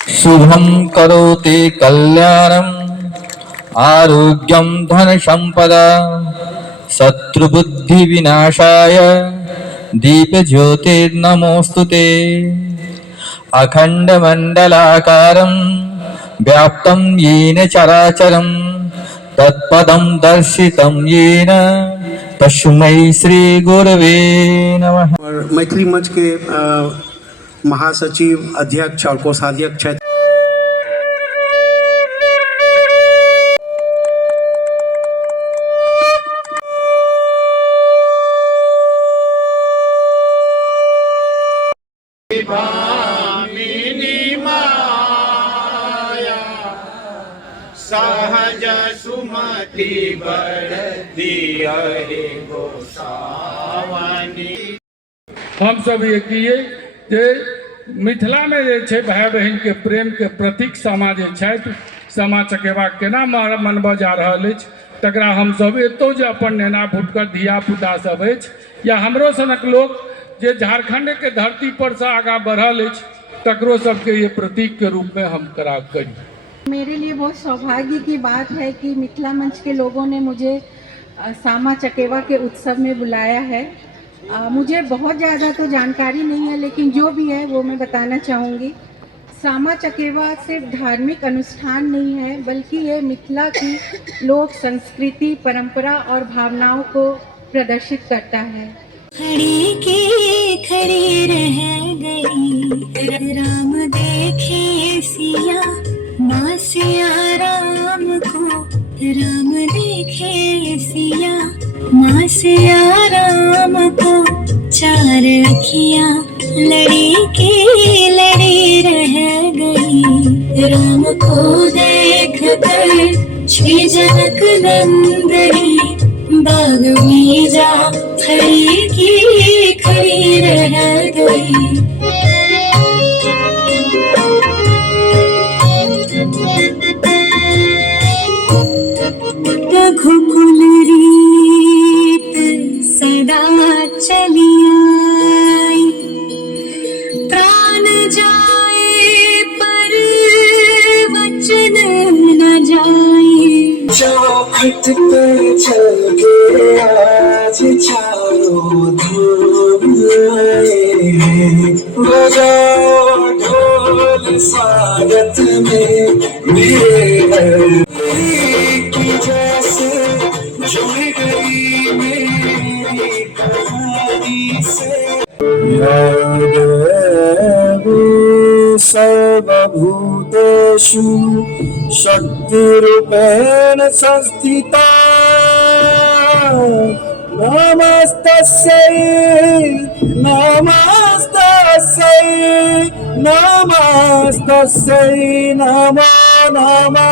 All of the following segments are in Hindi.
शुभं करोति कल्याणम् आरोग्यं धनसम्पदा शत्रुबुद्धिविनाशाय दीपज्योतिर्नमोऽस्तुते। अखण्डमण्डलाकारं व्याप्तं येन चराचरं तत्पदं दर्शितं येन तस्मै श्री गुरवे नमः। और मैथिली मंच के महासचिव, अध्यक्ष और कोषाध्यक्ष है। सहज सुमति बरती हरि गोसावनी। हम सब ये किए जे मिथिला में जे छै भाई बहन के प्रेम के प्रतीक सामा जे छथि, सामा चकेबा केना मनबा जा रहल अछि तकरा हम सब एतौ जे अपन नेना फुटकर धिया पुता सब अछि या हमरो सनक लोग जे झारखंड के धरती पर से आगा बढ़ल अछि तकरो सबके ये प्रतीक के रूप में हम करार करी। मेरे लिए बहुत सौभाग्य की बात है कि मिथिला मंच के लोगों ने मुझे सामा चकेवा के उत्सव में बुलाया है। मुझे बहुत ज़्यादा तो जानकारी नहीं है, लेकिन जो भी है वो मैं बताना चाहूँगी। सामा चकेवा सिर्फ धार्मिक अनुष्ठान नहीं है, बल्कि ये मिथिला की लोक संस्कृति, परंपरा और भावनाओं को प्रदर्शित करता है। खड़ी के खड़ी रह गई, राम देखे सिया, माँ सिया राम को, राम देखे सिया, माँ सिया राम को, चार अखियाँ लड़ी के लड़ी रह गई, राम को देख कर श्री जनक नंदनी, बाग में जा खड़ी की खड़ी रह गई। रघुकुल रीत सदा चली आई, प्राण जाए पर वचन न जाए। चौखट पे चल के आज चारों धूम आए, बजाओ ढोल स्वागत में मेरे की जैसे जुड़ गई मेरी कहानी से। सर्वभूतेषु शक्तिरूपेण संस्थिता, नमस्तस्यै नमस्तस्यै नमस्तस्यै नमो नमः।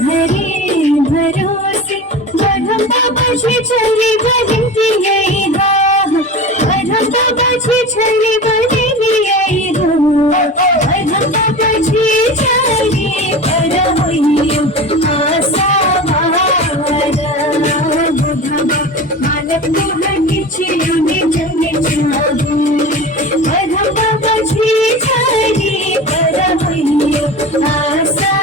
हरे भरोसे बढ़म बाबा जी चली बढ़ती गई हो, बढ़म बाबा जी चली बढ़ती गई हो, बढ़म बाबा जी चली पर हुई आशा वारा बुढ़ा मालक बुढ़ा किचियो ने जने चाहू, बढ़म बाबा जी चली पर हुई आशा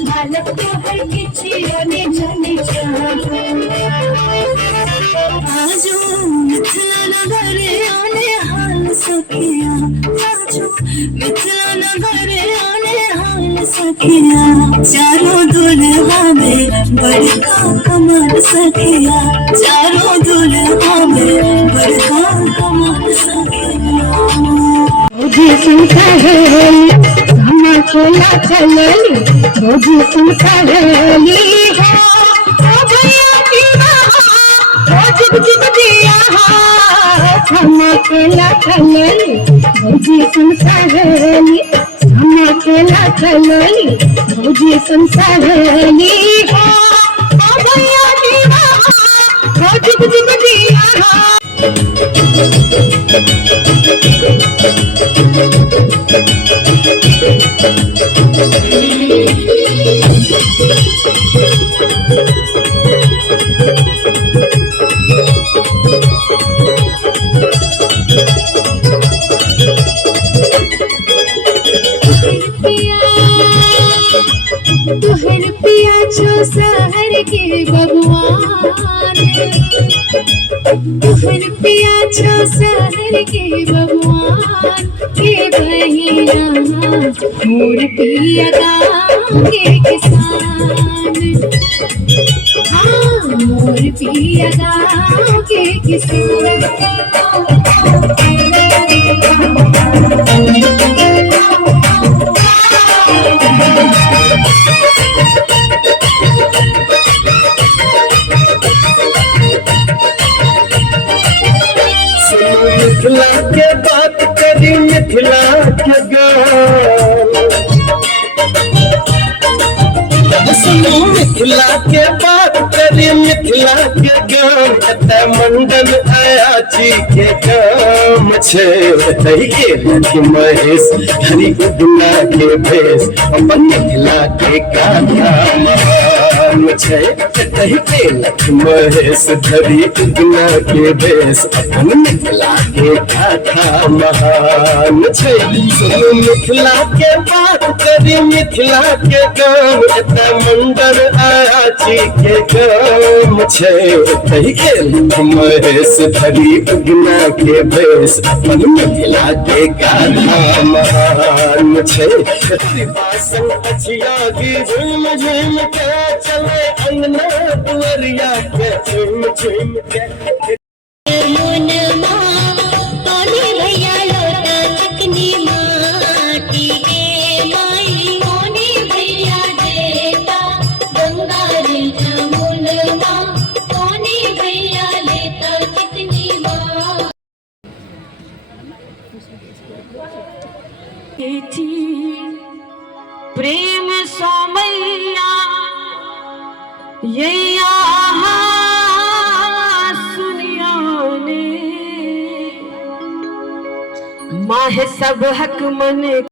बालक तो हर किचियो ने जाने चाहूं। आजो मिथिला नगरे आने हाल सखिया, आजो मिथिला नगरे आने हाल सखिया, चारों दुल्हा में बड़का कमर सखिया, चारों दुल्हा में बड़का कमर सखिया। मुझे सुनता है चला चलली रोजी संसारली हो, भैया की रोज दिया सामा केला कलली भौजी संसारली सामा केला कलली भौजी संसारली हो भैया दीवा हो जुग जुग दिया तुहर पिया छो सहर के भगवान तुहर पिया छो सहर के भगवान के बहिना मोर पिया गाँव के किसान हाँ मोर पिया गाँव के किसान मिथिला के बात करी मिथिला के सुनो मिथिला के बात करी मिथिला के गाँव एतऽ मंडल आया जी के काम छे तही के महेश हरि उगना के भेष अपन मिथिला के गाथा महान छे तही के महेश हरि उगना के भेष अपन मिथिला के गाथा महान छे सुनो मिथिला के बात करी मिथिला के गाँव एतऽ मंडल आया जी के काम छे तही के महेश धरी उगना के भेष अपन मिथिला के गाथा महान छे बासन अछिया की झूम झूम के चले अंगना दुआरिया के झूम झूम के भैया लोटा चिकनी माटी के माई मोने भैया देता गंगारी जमुना मोने भैया लेता चिकनी माँ प्रेम सोमैया ये सुनिया ने माह सब हक मन